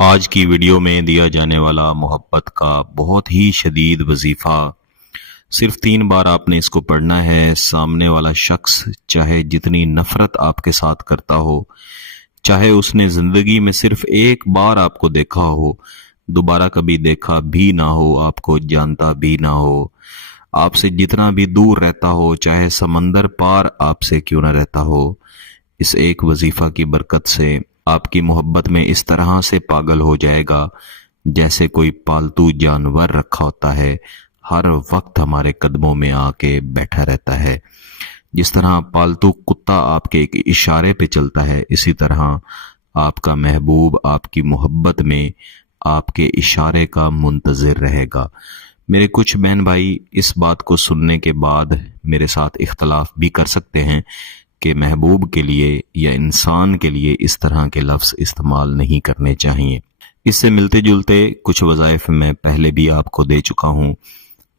آج کی ویڈیو میں دیا جانے والا محبت کا بہت ہی شدید وظیفہ، صرف 3 بار آپ نے اس کو پڑھنا ہے۔ سامنے والا شخص چاہے جتنی نفرت آپ کے ساتھ کرتا ہو، چاہے اس نے زندگی میں صرف ایک بار آپ کو دیکھا ہو، دوبارہ کبھی دیکھا بھی نہ ہو، آپ کو جانتا بھی نہ ہو، آپ سے جتنا بھی دور رہتا ہو، چاہے سمندر پار آپ سے کیوں نہ رہتا ہو، اس ایک وظیفہ کی برکت سے آپ کی محبت میں اس طرح سے پاگل ہو جائے گا جیسے کوئی پالتو جانور رکھا ہوتا ہے، ہر وقت ہمارے قدموں میں آ کے بیٹھا رہتا ہے۔ جس طرح پالتو کتا آپ کے ایک اشارے پہ چلتا ہے، اسی طرح آپ کا محبوب آپ کی محبت میں آپ کے اشارے کا منتظر رہے گا۔ میرے کچھ بہن بھائی اس بات کو سننے کے بعد میرے ساتھ اختلاف بھی کر سکتے ہیں کہ محبوب کے لیے یا انسان کے لیے اس طرح کے لفظ استعمال نہیں کرنے چاہیے۔ اس سے ملتے جلتے کچھ وظائف میں پہلے بھی آپ کو دے چکا ہوں،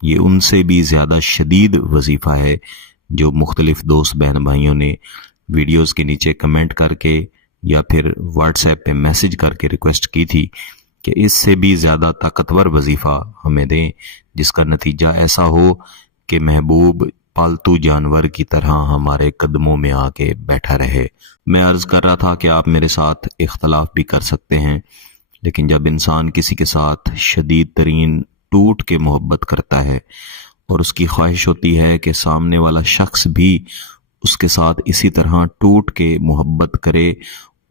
یہ ان سے بھی زیادہ شدید وظیفہ ہے جو مختلف دوست بہن بھائیوں نے ویڈیوز کے نیچے کمنٹ کر کے یا پھر واٹس ایپ پہ میسج کر کے ریکویسٹ کی تھی کہ اس سے بھی زیادہ طاقتور وظیفہ ہمیں دیں، جس کا نتیجہ ایسا ہو کہ محبوب پالتو جانور کی طرح ہمارے قدموں میں آ کے بیٹھا رہے۔ میں عرض کر رہا تھا کہ آپ میرے ساتھ اختلاف بھی کر سکتے ہیں، لیکن جب انسان کسی کے ساتھ شدید ترین ٹوٹ کے محبت کرتا ہے اور اس کی خواہش ہوتی ہے کہ سامنے والا شخص بھی اس کے ساتھ اسی طرح ٹوٹ کے محبت کرے،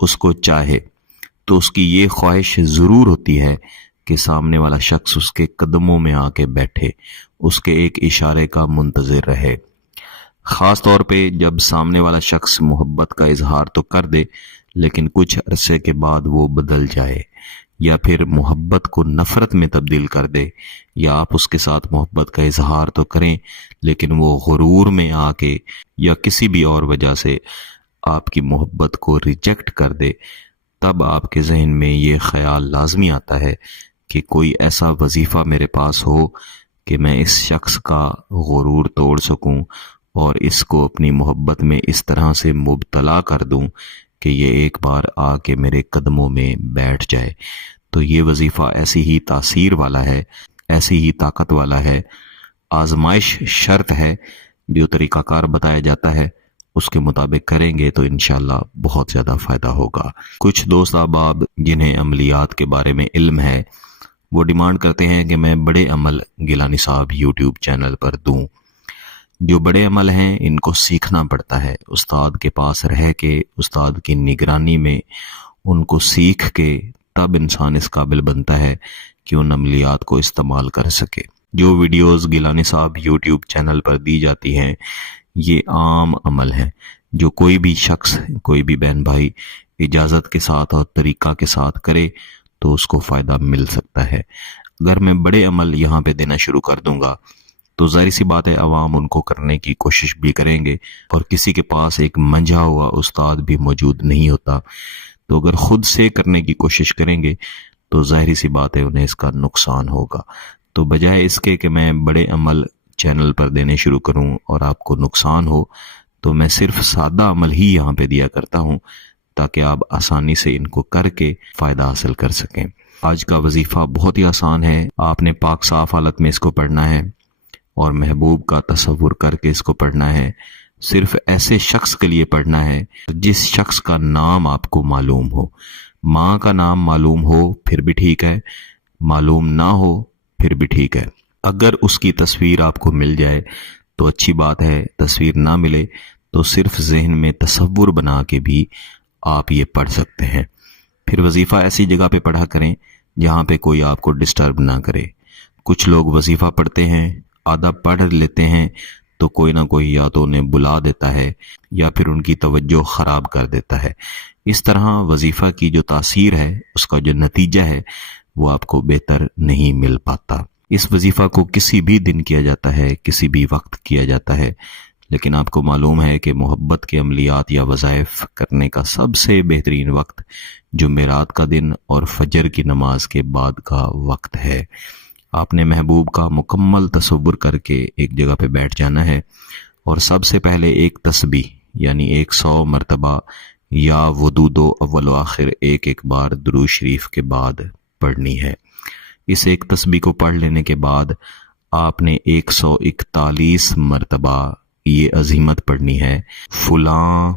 اس کو چاہے، تو اس کی یہ خواہش ضرور ہوتی ہے کہ سامنے والا شخص اس کے قدموں میں آ کے بیٹھے، اس کے ایک اشارے کا منتظر رہے۔ خاص طور پہ جب سامنے والا شخص محبت کا اظہار تو کر دے لیکن کچھ عرصے کے بعد وہ بدل جائے، یا پھر محبت کو نفرت میں تبدیل کر دے، یا آپ اس کے ساتھ محبت کا اظہار تو کریں لیکن وہ غرور میں آ کے یا کسی بھی اور وجہ سے آپ کی محبت کو ریجیکٹ کر دے، تب آپ کے ذہن میں یہ خیال لازمی آتا ہے کہ کوئی ایسا وظیفہ میرے پاس ہو کہ میں اس شخص کا غرور توڑ سکوں اور اس کو اپنی محبت میں اس طرح سے مبتلا کر دوں کہ یہ ایک بار آ کے میرے قدموں میں بیٹھ جائے۔ تو یہ وظیفہ ایسی ہی تاثیر والا ہے، ایسی ہی طاقت والا ہے، آزمائش شرط ہے، جو طریقہ کار بتایا جاتا ہے اس کے مطابق کریں گے تو انشاءاللہ بہت زیادہ فائدہ ہوگا۔ کچھ دوست احباب جنہیں عملیات کے بارے میں علم ہے وہ ڈیمانڈ کرتے ہیں کہ میں بڑے عمل گیلانی صاحب یوٹیوب چینل پر دوں۔ جو بڑے عمل ہیں ان کو سیکھنا پڑتا ہے، استاد کے پاس رہ کے، استاد کی نگرانی میں ان کو سیکھ کے تب انسان اس قابل بنتا ہے کہ ان عملیات کو استعمال کر سکے۔ جو ویڈیوز گیلانی صاحب یوٹیوب چینل پر دی جاتی ہیں یہ عام عمل ہے، جو کوئی بھی شخص، کوئی بھی بہن بھائی اجازت کے ساتھ اور طریقہ کے ساتھ کرے تو اس کو فائدہ مل سکتا ہے۔ اگر میں بڑے عمل یہاں پہ دینا شروع کر دوں گا تو ظاہر سی بات ہے عوام ان کو کرنے کی کوشش بھی کریں گے، اور کسی کے پاس ایک منجھا ہوا استاد بھی موجود نہیں ہوتا، تو اگر خود سے کرنے کی کوشش کریں گے تو ظاہر سی بات ہے انہیں اس کا نقصان ہوگا۔ تو بجائے اس کے کہ میں بڑے عمل چینل پر دینے شروع کروں اور آپ کو نقصان ہو، تو میں صرف سادہ عمل ہی یہاں پہ دیا کرتا ہوں تاکہ آپ آسانی سے ان کو کر کے فائدہ حاصل کر سکیں۔ آج کا وظیفہ بہت ہی آسان ہے، آپ نے پاک صاف حالت میں اس کو پڑھنا ہے اور محبوب کا تصور کر کے اس کو پڑھنا ہے۔ صرف ایسے شخص کے لیے پڑھنا ہے جس شخص کا نام آپ کو معلوم ہو۔ ماں کا نام معلوم ہو پھر بھی ٹھیک ہے، معلوم نہ ہو پھر بھی ٹھیک ہے۔ اگر اس کی تصویر آپ کو مل جائے تو اچھی بات ہے، تصویر نہ ملے تو صرف ذہن میں تصور بنا کے بھی آپ یہ پڑھ سکتے ہیں۔ پھر وظیفہ ایسی جگہ پہ پڑھا کریں جہاں پہ کوئی آپ کو ڈسٹرب نہ کرے۔ کچھ لوگ وظیفہ پڑھتے ہیں، آدھا پڑھ لیتے ہیں تو کوئی نہ کوئی یا تو انہیں بلا دیتا ہے یا پھر ان کی توجہ خراب کر دیتا ہے۔ اس طرح وظیفہ کی جو تاثیر ہے، اس کا جو نتیجہ ہے، وہ آپ کو بہتر نہیں مل پاتا۔ اس وظیفہ کو کسی بھی دن کیا جاتا ہے، کسی بھی وقت کیا جاتا ہے، لیکن آپ کو معلوم ہے کہ محبت کے عملیات یا وظائف کرنے کا سب سے بہترین وقت جمعرات کا دن اور فجر کی نماز کے بعد کا وقت ہے۔ آپ نے محبوب کا مکمل تصور کر کے ایک جگہ پہ بیٹھ جانا ہے اور سب سے پہلے ایک تسبیح یعنی 100 مرتبہ یا ودود و اول و آخر ایک ایک بار درود شریف کے بعد پڑھنی ہے۔ اس ایک تسبیح کو پڑھ لینے کے بعد آپ نے 141 مرتبہ یہ عظیمت پڑھنی ہے، فلاں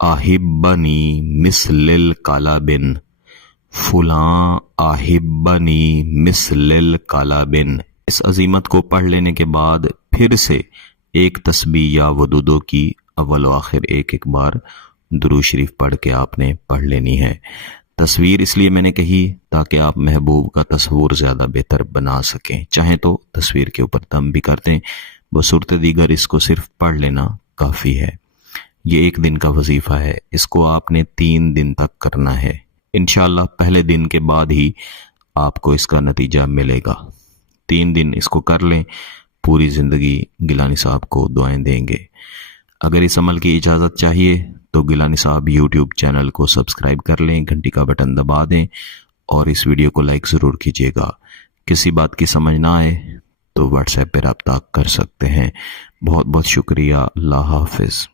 آہبنی مثل الکالا بن، فلاں آہبنی مثل الکالا بن۔ اس عظیمت کو پڑھ لینے کے بعد پھر سے ایک تسبیح یا ودودوں کی اول و آخر ایک ایک بار درود شریف پڑھ کے آپ نے پڑھ لینی ہے۔ تصویر اس لیے میں نے کہی تاکہ آپ محبوب کا تصور زیادہ بہتر بنا سکیں، چاہیں تو تصویر کے اوپر دم بھی کر دیں، بصورت دیگر اس کو صرف پڑھ لینا کافی ہے۔ یہ ایک دن کا وظیفہ ہے، اس کو آپ نے 3 دن تک کرنا ہے۔ انشاءاللہ پہلے دن کے بعد ہی آپ کو اس کا نتیجہ ملے گا۔ 3 دن اس کو کر لیں، پوری زندگی گیلانی صاحب کو دعائیں دیں گے۔ اگر اس عمل کی اجازت چاہیے تو گیلانی صاحب یوٹیوب چینل کو سبسکرائب کر لیں، گھنٹی کا بٹن دبا دیں اور اس ویڈیو کو لائک ضرور کیجیے گا۔ کسی بات کی سمجھ نہ آئے تو واٹس ایپ پہ رابطہ کر سکتے ہیں۔ بہت بہت شکریہ۔ اللہ حافظ۔